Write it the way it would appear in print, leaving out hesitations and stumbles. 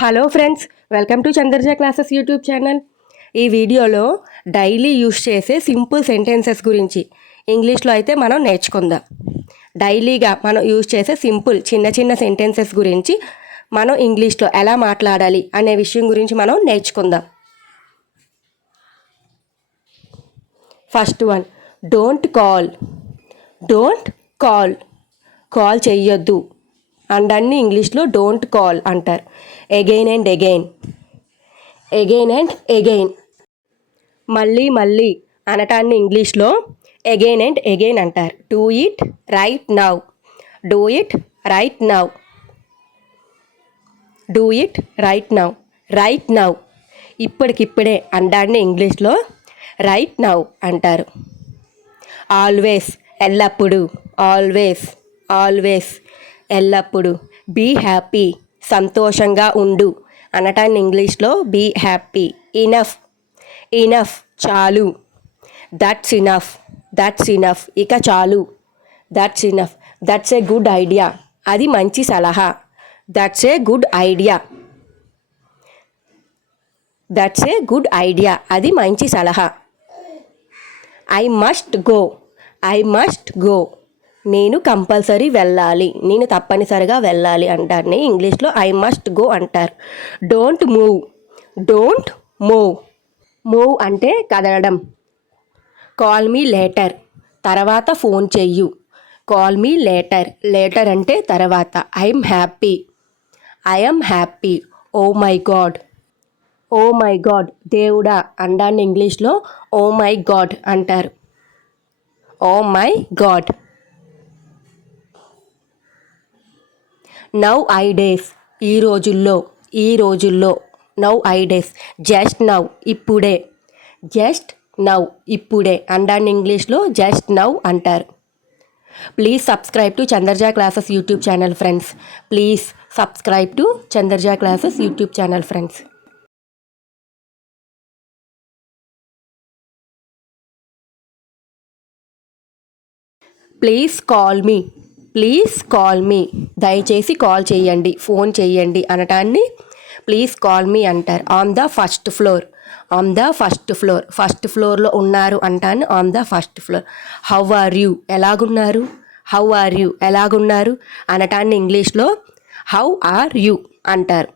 Hello friends, welcome to Chandraja Classes YouTube channel. ఈ వీడియోలో daily use చేసే సింపుల్ సెంటెన్సెస్ గురించి ఇంగ్లీష్లో అయితే మనం నేర్చుకుందాం. డైలీగా మనం యూస్ చేసే సింపుల్ చిన్న చిన్న సెంటెన్సెస్ గురించి మనం ఇంగ్లీష్లో ఎలా మాట్లాడాలి అనే విషయం గురించి మనం నేర్చుకుందాం. First one, don't call. Don't call, call చెయ్యొద్దు అండాన్ని ఇంగ్లీష్లో డోంట్ కాల్ అంటారు. Again and again, again and again. మళ్ళీ మళ్ళీ అనటాన్ని ఇంగ్లీష్లో అగైన్ అండ్ అగైన్ అంటారు. Do it right now, do it right now, do it right now. Right now, ఇప్పటికిప్పుడే అండాన్ని ఇంగ్లీష్లో రైట్ నౌ అంటారు. ఆల్వేస్, ఎల్లప్పుడు. ఆల్వేస్, ఆల్వేస్, ఎల్లప్పుడు. బీ హ్యాపీ, సంతోషంగా ఉండు అనటాన్ని ఇంగ్లీష్లో బీ హ్యాపీ. ఇనఫ్, ఇనఫ్, చాలు. దట్స్ ఇనఫ్, దట్స్ ఇనఫ్, ఇక చాలు. That's enough, that's a good idea, అది మంచి సలహా. That's a good idea, that's a good idea, అది మంచి సలహా. I must go, I must go, నేను కంపల్సరీ వెళ్ళాలి, నేను తప్పనిసరిగా వెళ్ళాలి అంటారు. ఇంగ్లీష్లో ఐ మస్ట్ గో అంటారు. Don't move, don't move, move అంటే కదలడం. కాల్ మీ లేటర్, తర్వాత ఫోన్ చెయ్యు. కాల్ మీ లేటర్, లేటర్ అంటే తర్వాత. I'm happy, I'm happy. Oh my God, oh my God, దేవుడా అండాన్ని ఇంగ్లీష్లో ఓ మై గాడ్ అంటారు. Oh my God. Nowadays, ఈ రోజుల్లో, ఈ రోజుల్లో. Nowadays, just now, ఇప్పుడే. జస్ట్ నౌ, ఇప్పుడే అండాన్ని ఇంగ్లీష్లో జస్ట్ నౌ అంటారు. Please subscribe to Chandraja Classes YouTube channel friends. Please subscribe to Chandraja Classes YouTube channel friends. Please call me, please call me, దయచేసి కాల్ చేయండి, ఫోన్ చేయండి అనటాన్ని please call me అంటారు. On the first floor, on the first floor, first ఫ్లోర్లో ఉన్నారు అంటాను. On the first floor. How are you, ఎలాగున్నారు. How are you, ఎలాగున్నారు అనటాన్ని ఇంగ్లీష్లో హౌ ఆర్ యూ అంటారు.